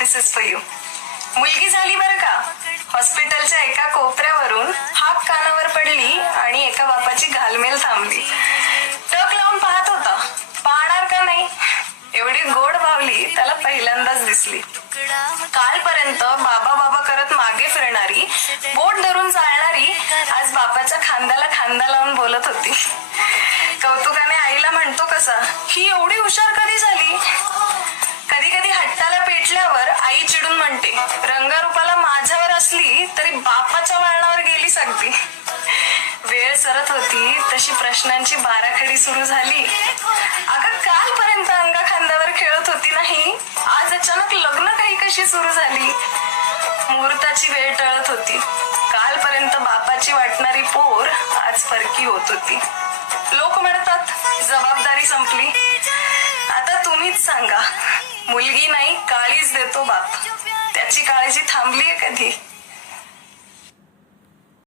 This is for you मुलगी झाली बरं का? हॉस्पिटलच्या एका कोपऱ्यावरून हाक कानावर पडली आणि एका बापाची घालमेल थांबली. टक लावून पाहत होता. पाहणार का नाही? एवढी गोड बावली त्याला पहिल्यांदाच दिसली. कालपर्यंत बाबा बाबा करत मागे फिरणारी बोट धरून चालणारी आज बापाच्या खांद्याला खांदा लावून बोलत होती. कौतुकाने आईला म्हणतो कसा ही एवढी हुशार कधी झाली? वेळ होती तशी प्रश्नांची बाराखडी सुरू झाली. अगं कालपर्यंत अंगा खांद्यावर खेळत होती नाही? आज अचानक लग्न काही कशी सुरू झाली? मुहूर्ताची वेळ टळत होती. कालपर्यंत बापाची वाटणारी पोर आज परकी होत होती. लोक म्हणतात जबाबदारी संपली. आता तुम्हीच सांगा मुलगी नाही काळीच देतो बाप. त्याची काळजी थांबलीये कधी?